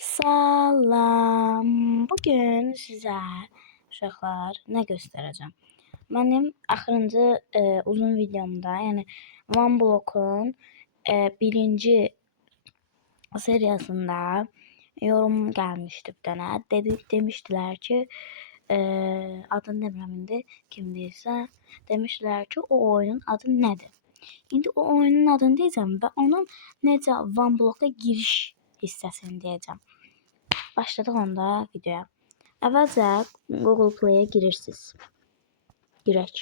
Salam. Bugün sizə uşaqlar nə göstərəcəm? Mənim axırıncı uzun videomda, yəni One Block'un birinci seriyasında yorum gəlmişdi bir dənə. Demişdilər ki, adını demirəm indi, kim deyirsə, demişdilər ki, o oyunun adı nədir? İndi o oyunun adını deyəcəm və onun necə One Block'a giriş hissəsini deyəcəm. Başladıq onda videoya. Əvvəlcə Google Play-ə girirsiniz. Girək.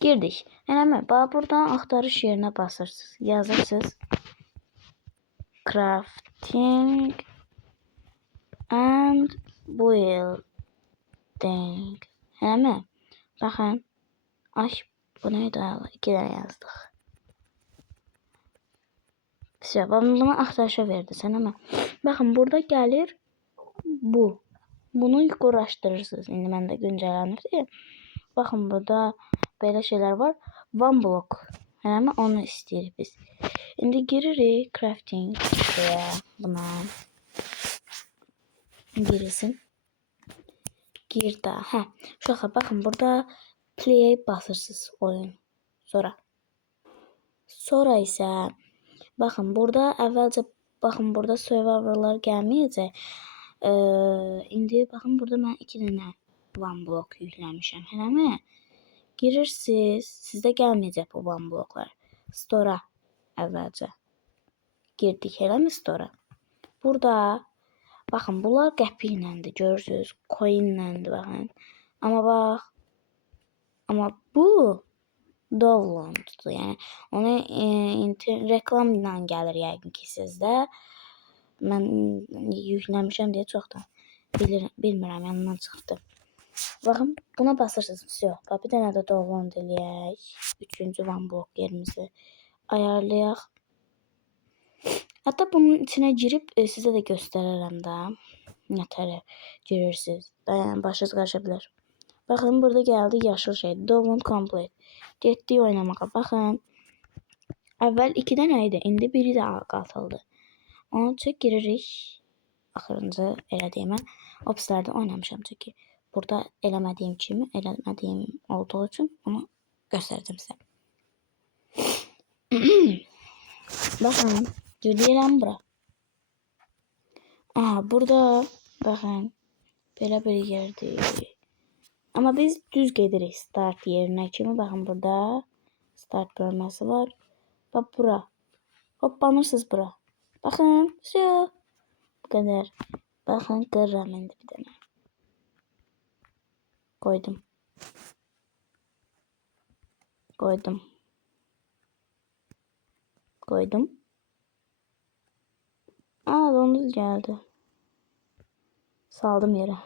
Girdik. Eləmi? Bax, buradan axtarış yerinə basırsınız. Yazırsınız. Crafting and building. Eləmi? Baxın. Ay, bu neydi? 2 dənə yazdıq. Bunu axtarışa verdi sən ama. Baxın, burada gəlir bu. Bunu quraşdırırsınız. İndi məndə güncəllənir. Baxın, burada belə şeylər var. One Block. Hələ onu istəyirik biz. İndi giririk crafting deyə buna. Girilsin. Girdi. Hə. Uşaqlar, baxın, burada play basırsınız oyun. Sonra isə baxın, burada əvvəlcə baxın, burada serverlar gəlməyəcək. İndi baxın, burada mən 2 dənə One Block yükləmişəm. Eləmi? Girirsiniz, sizdə gəlməyəcək bu One Blocklar. Store'a əvvəlcə girdik, eləmi Store'a? Burada baxın, bunlar qəpik iləndir, görürsünüz, coin iləndir, baxın. Amma bu downloaddur, yəni onu reklamla gəlir yəqin ki sizdə. Mən yükləmişəm deyə çoxdan bilmirəm, yanından çıxdı. Baxın, buna basırsınız. Bir dənə də download eləyək. 3-cü One Block yerimizi ayarlayaq. Hətta bunun içinə girib sizə də göstərərəm də. Nətərə girirsiniz. Yəni başınız qarışa bilər. Baxın, burada gəldi yaşıl şey. Download complete. Getdik oynamağa. Baxın. Əvvəl 2 dənə idi. İndi biri də qatıldı. Onun üçün giririk. Axırıncı elədiyimə. Opslarda oynamışam çünki. Burada eləmədiyim olduğu üçün onu göstərəcəm sizə. Baxın. Girəyəm bura. Burada baxın. Belə bir yerdir. Amma biz düz gedirik start yerinə kimi. Baxın, burada start bölməsi var. Bax, bura. Hoppanırsınız bura. Baxın, bu qədər. Baxın, qırıram indi bir dənə. Qoydum. Donuz gəldi. Saldım yerə.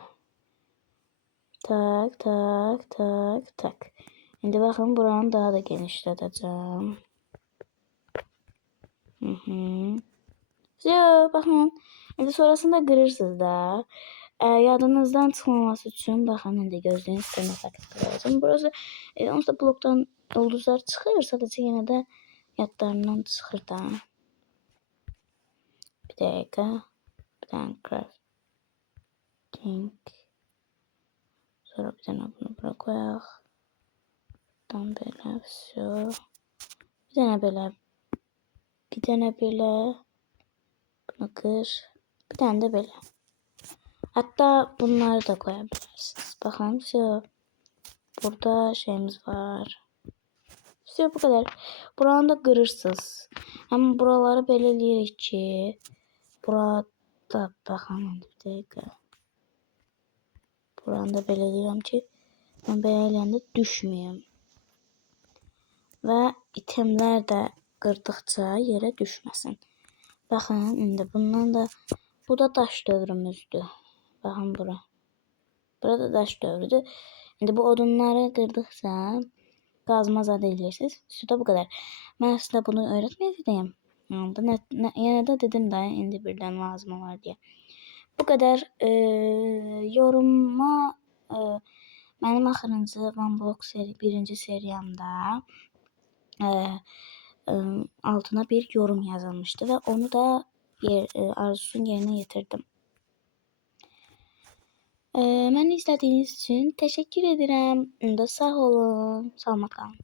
Tak. İndi baxın, buranı daha da genişlədəcəm. Baxın. İndi sonrasında qırırsınız da. Yadınızdan çıxmaması üçün baxın, indi gözləyin sistemə sakit qıracağım. Burası onsuz da blokdan ulduzlar çıxır, sadəcə yenə də yadlarından çıxır da. Bir dəqiqə. Bir dənə crafting. Sonra bir dənə bunu bura qoyaq. Tam belə, Bir dənə belə. Bunu qır. Bir dənə də belə. Hatta bunları da qoya bilərsiniz. Baxın, burada şeyimiz var. Bu qədər. Buranı da qırırsınız. Amma buraları belə eləyirik ki, burada baxın, bir dəqiqə. Buranı da belə eləyirəm ki, mən belə eləyəndə düşməyəm. Və itemlər də qırdıqca yerə düşməsin. Baxın, indi bundan da, bu da daş dövrümüzdür. Baxın bura. Burada daş dövrüdür. İndi bu odunları qırdıqca qazma zad eləyirsiniz. Bu qədər. Mən sizə bunu öyrətməyəcəyəm. Yenə də dedim də, indi birdən lazım olar deyə. Bu qədər yoruma mənim axırıncı One Block birinci seriyamda altına bir yorum yazılmışdı və onu da arzusunu yerinə yetirdim. Məni izlədiyiniz üçün təşəkkür edirəm. Sağ olun. Salamat qalın.